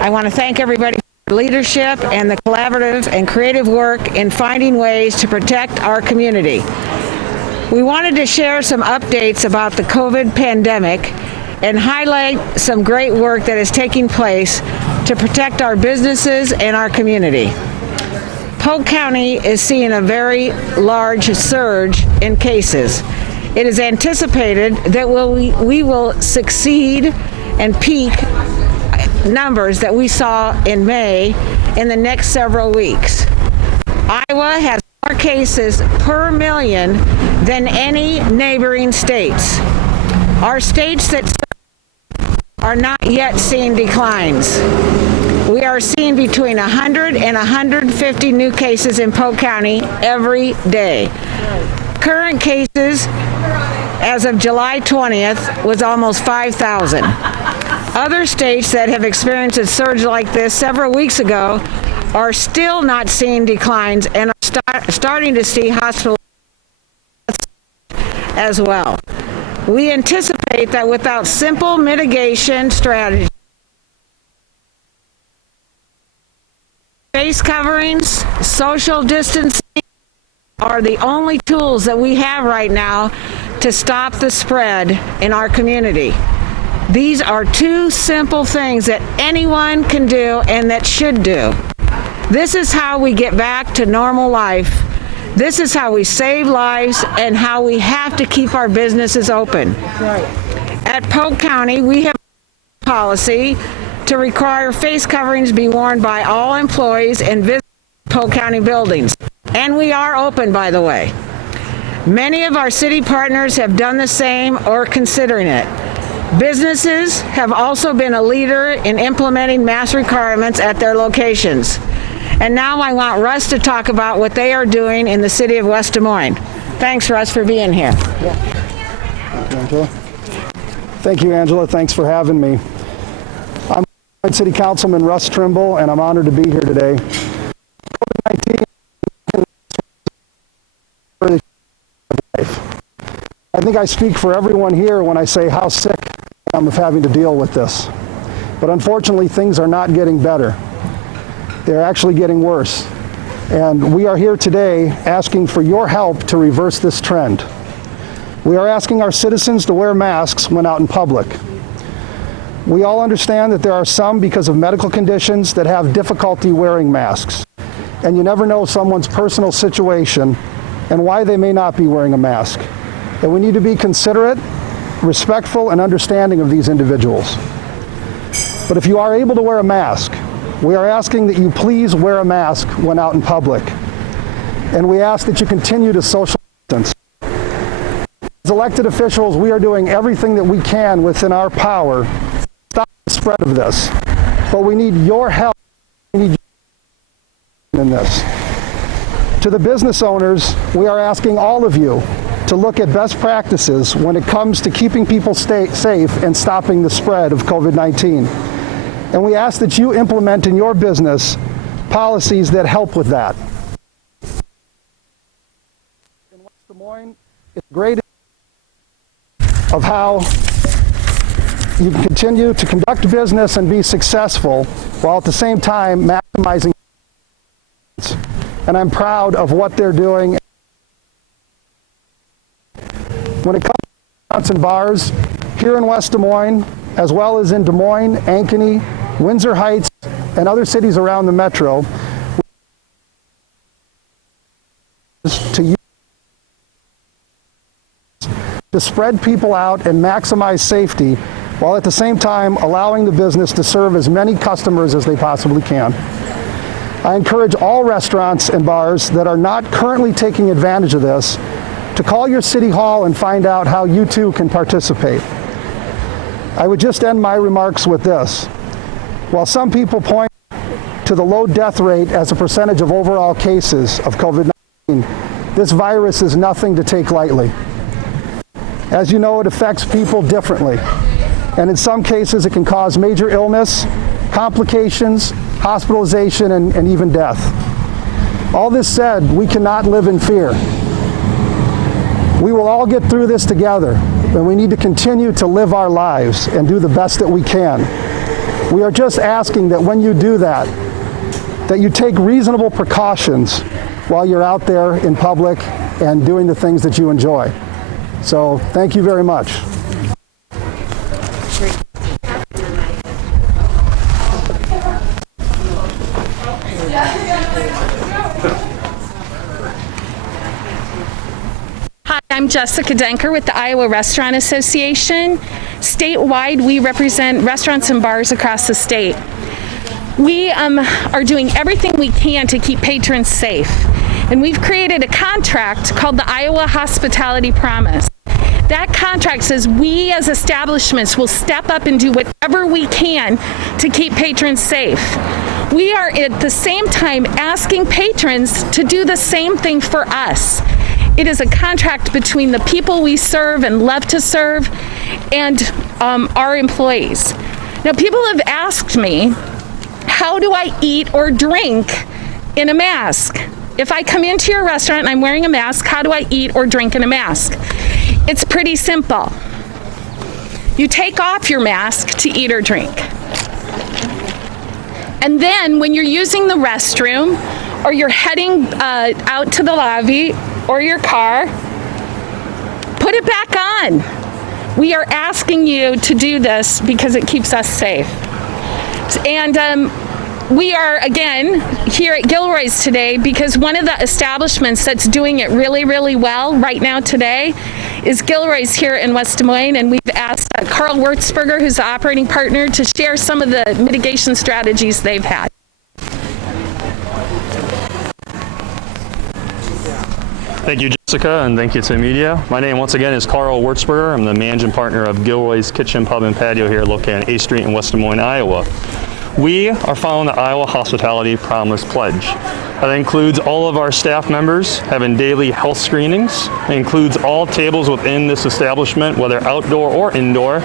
I want to thank everybody for their leadership and the collaborative and creative work in finding ways to protect our community. We wanted to share some updates about the COVID pandemic and highlight some great work that is taking place to protect our businesses and our community. Polk County is seeing a very large surge in cases. It is anticipated that we will succeed and peak numbers that we saw in May in the next several weeks. Iowa has more cases per million than any neighboring states. Our states that are not yet seeing declines. We are seeing between 100 and 150 new cases in Polk County every day. Current cases as of July 20th was almost 5,000. Other states that have experienced a surge like this several weeks ago are still not seeing declines and are starting to see hospitals as well. We anticipate that without simple mitigation strategies, face coverings, social distancing are the only tools that we have right now to stop the spread in our community. These are two simple things that anyone can do and that should do. This is how we get back to normal life. This is how we save lives and how we have to keep our businesses open. Right. At Polk County, we have a policy to require face coverings be worn by all employees and visitors in Polk County buildings. And we are open, by the way. Many of our city partners have done the same or considering it. Businesses have also been a leader in implementing mask requirements at their locations. And now I want Russ to talk about what they are doing in the city of West Des Moines. Thanks, Russ, for being here. Angela. Thank you, Angela. Thanks for having me. I'm City Councilman Russ Trimble, and I'm honored to be here today. COVID-19 I think I speak for everyone here when I say how sick I am of having to deal with this. But unfortunately, things are not getting better. They're actually getting worse. And we are here today asking for your help to reverse this trend. We are asking our citizens to wear masks when out in public. We all understand that there are some, because of medical conditions, that have difficulty wearing masks. And you never know someone's personal situation and why they may not be wearing a mask. And we need to be considerate, respectful, and understanding of these individuals. But if you are able to wear a mask, we are asking that you please wear a mask when out in public. And we ask that you continue to social distance. As elected officials, we are doing everything that we can within our power to stop the spread of this. But we need your help. We need your in this. To the business owners, we are asking all of you to look at best practices when it comes to keeping people safe and stopping the spread of COVID-19. And we ask that you implement in your business policies that help with that. In West Des Moines, it's great of how you can continue to conduct business and be successful while at the same time maximizing. And I'm proud of what they're doing. When it comes to restaurants and bars, here in West Des Moines, as well as in Des Moines, Ankeny, Windsor Heights, and other cities around the metro, to spread people out and maximize safety, while at the same time allowing the business to serve as many customers as they possibly can. I encourage all restaurants and bars that are not currently taking advantage of this to call your city hall and find out how you too can participate. I would just end my remarks with this. While some people point to the low death rate as a percentage of overall cases of COVID-19, this virus is nothing to take lightly. As you know, it affects people differently, and in some cases it can cause major illness, complications, hospitalization, and even death. All this said, we cannot live in fear. We will all get through this together, and we need to continue to live our lives and do the best that we can. We are just asking that when you do that, that you take reasonable precautions while you're out there in public and doing the things that you enjoy. So thank you very much. Hi, I'm Jessica Denker with the Iowa Restaurant Association. Statewide, we represent restaurants and bars across the state. We are doing everything we can to keep patrons safe. And we've created a contract called the Iowa Hospitality Promise. That contract says we as establishments will step up and do whatever we can to keep patrons safe. We are at the same time asking patrons to do the same thing for us. It is a contract between the people we serve and love to serve and our employees. Now, people have asked me, how do I eat or drink in a mask? If I come into your restaurant and I'm wearing a mask, how do I eat or drink in a mask? It's pretty simple. You take off your mask to eat or drink. And then when you're using the restroom or you're heading out to the lobby or your car, put it back on. We are asking you to do this because it keeps us safe. And we are, again, here at Gilroy's today because one of the establishments that's doing it really, really well right now today is Gilroy's here in West Des Moines, and we've asked Carl WERTZBERGer, who's the operating partner, to share some of the mitigation strategies they've had. Thank you, Jessica, and thank you to the media. My name, once again, is Carl WERTZBERGer. I'm the managing partner of Gilroy's Kitchen, Pub, and Patio here located on 8th Street in West Des Moines, Iowa. We are following the Iowa Hospitality Promise Pledge. That includes all of our staff members having daily health screenings. It includes all tables within this establishment, whether outdoor or indoor,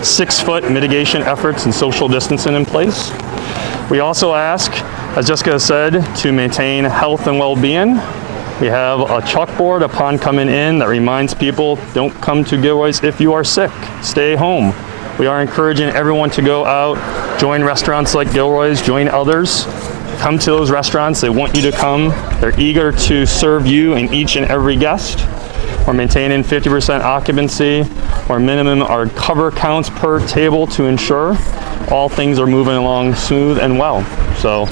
6-foot mitigation efforts and social distancing in place. We also ask, as Jessica said, to maintain health and well-being. We have a chalkboard upon coming in that reminds people, don't come to Gilroy's if you are sick, stay home. We are encouraging everyone to go out, join restaurants like Gilroy's, join others, come to those restaurants. They want you to come. They're eager to serve you and each and every guest. We're maintaining 50% occupancy or minimum our cover counts per table to ensure all things are moving along smooth and well. So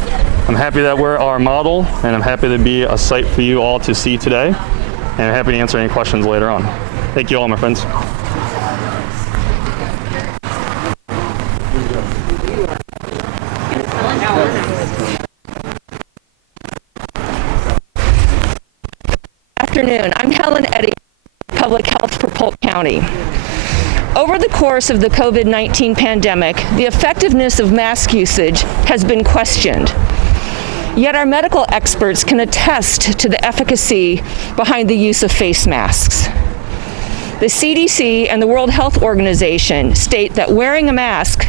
I'm happy that we're our model, and I'm happy to be a site for you all to see today, and I'm happy to answer any questions later on. Thank you all, my friends. Afternoon. I'm Helen Eddy, Public Health for Polk County. Over the course of the COVID-19 pandemic, the effectiveness of mask usage has been questioned. Yet our medical experts can attest to the efficacy behind the use of face masks. The CDC and the World Health Organization state that wearing a mask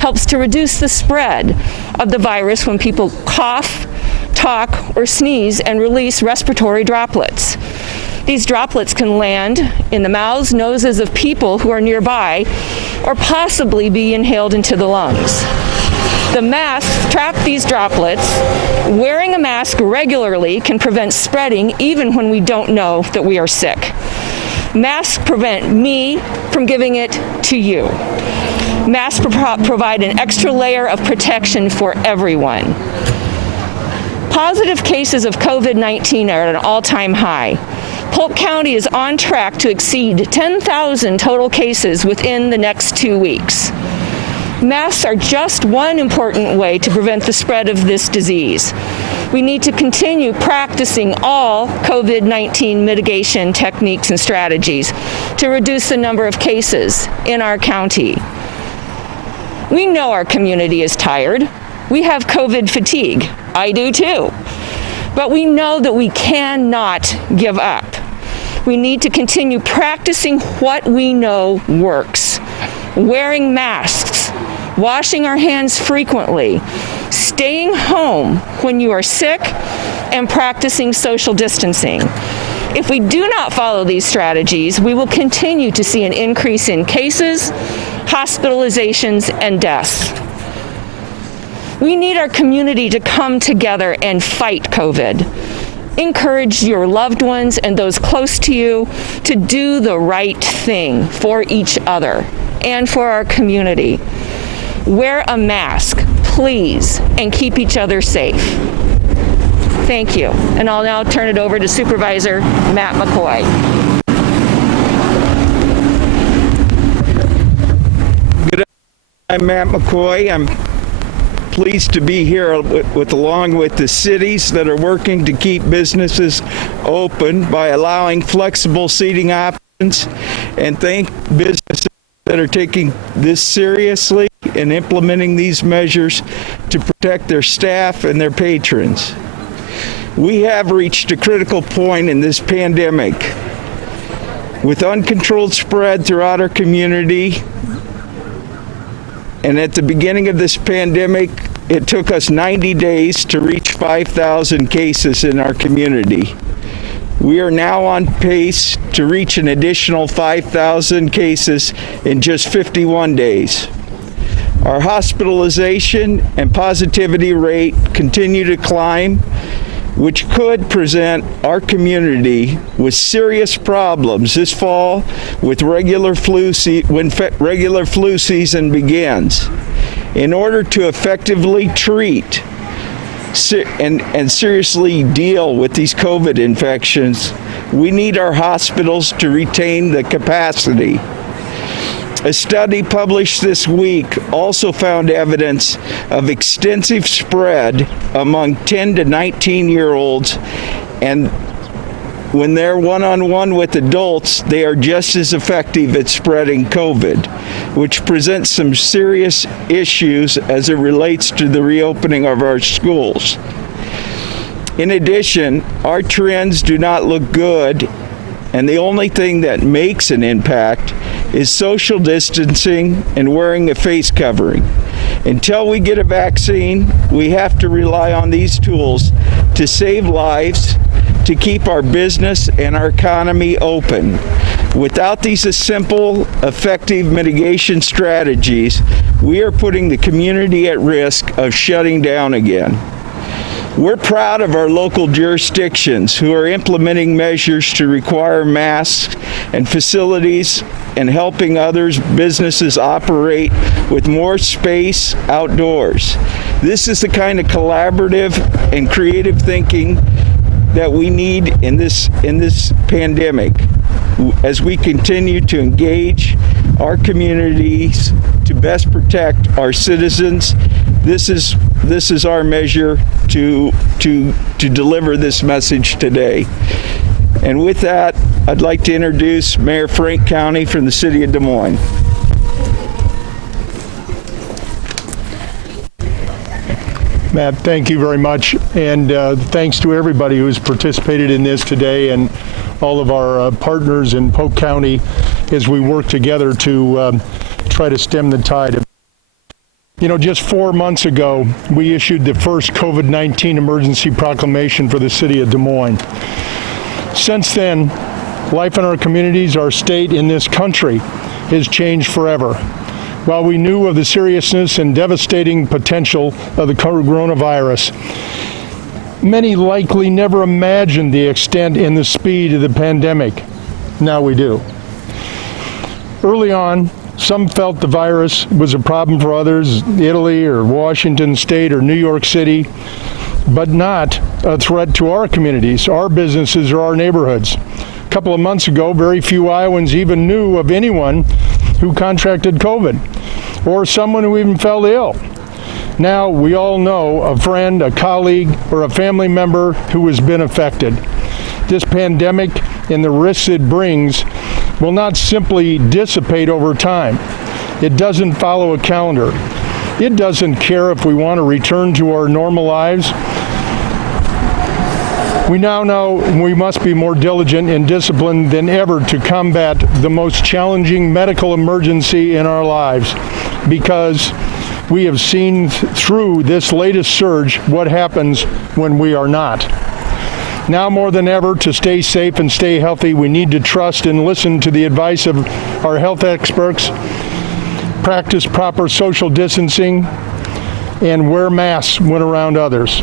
helps to reduce the spread of the virus when people cough, talk, or sneeze and release respiratory droplets. These droplets can land in the mouths, noses of people who are nearby, or possibly be inhaled into the lungs. The masks trap these droplets. Wearing a mask regularly can prevent spreading even when we don't know that we are sick. Masks prevent me from giving it to you. Masks provide an extra layer of protection for everyone. Positive cases of COVID-19 are at an all-time high. Polk County is on track to exceed 10,000 total cases within the next 2 weeks. Masks are just one important way to prevent the spread of this disease. We need to continue practicing all COVID-19 mitigation techniques and strategies to reduce the number of cases in our county. We know our community is tired. We have COVID fatigue. I do too. But we know that we cannot give up. We need to continue practicing what we know works. Wearing masks, washing our hands frequently, staying home when you are sick, and practicing social distancing. If we do not follow these strategies, we will continue to see an increase in cases, hospitalizations, and deaths. We need our community to come together and fight COVID. Encourage your loved ones and those close to you to do the right thing for each other and for our community. Wear a mask, please, and keep each other safe. Thank you. And I'll now turn it over to Supervisor Matt McCoy. I'm Matt MCCOY. I'm pleased to be here along with the cities that are working to keep businesses open by allowing flexible seating options, and thank businesses that are taking this seriously and implementing these measures to protect their staff and their patrons. We have reached a critical point in this pandemic. With uncontrolled spread throughout our community, and at the beginning of this pandemic, it took us 90 days to reach 5,000 cases in our community. We are now on pace to reach an additional 5,000 cases in just 51 days. Our hospitalization and positivity rate continue to climb, which could present our community with serious problems this fall when regular flu season begins. In order to effectively treat and seriously deal with these COVID infections, we need our hospitals to retain the capacity. A study published this week also found evidence of extensive spread among 10 to 19-year-olds, and when they're one-on-one with adults, they are just as effective at spreading COVID, which presents some serious issues as it relates to the reopening of our schools. In addition, our trends do not look good, and the only thing that makes an impact is social distancing and wearing a face covering. Until we get a vaccine, we have to rely on these tools to save lives, to keep our business and our economy open. Without these simple, effective mitigation strategies, we are putting the community at risk of shutting down again. We're proud of our local jurisdictions who are implementing measures to require masks and facilities and helping others businesses operate with more space outdoors. This is the kind of collaborative and creative thinking that we need in this pandemic as we continue to engage our communities to best protect our citizens. This is our measure to deliver this message today. And with that, I'd like to introduce Mayor Frank County from the city of Des Moines. Matt, thank you very much, and thanks to everybody who's participated in this today and all of our partners in Polk County as we work together to try to stem the tide. You know, just 4 months ago, we issued the first COVID-19 emergency proclamation for the city of Des Moines. Since then, life in our communities, our state, in this country has changed forever. While we knew of the seriousness and devastating potential of the coronavirus, many likely never imagined the extent and the speed of the pandemic. Now we do. Early on, some felt the virus was a problem for others, Italy or Washington State or New York City, but not a threat to our communities, our businesses, or our neighborhoods. A couple of months ago, very few Iowans even knew of anyone who contracted COVID or someone who even fell ill. Now we all know a friend, a colleague, or a family member who has been affected. This pandemic and the risks it brings will not simply dissipate over time. It doesn't follow a calendar. It doesn't care if we want to return to our normal lives. We now know we must be more diligent and disciplined than ever to combat the most challenging medical emergency in our lives, because we have seen through this latest surge what happens when we are not. Now more than ever, to stay safe and stay healthy, we need to trust and listen to the advice of our health experts, practice proper social distancing, and wear masks when around others.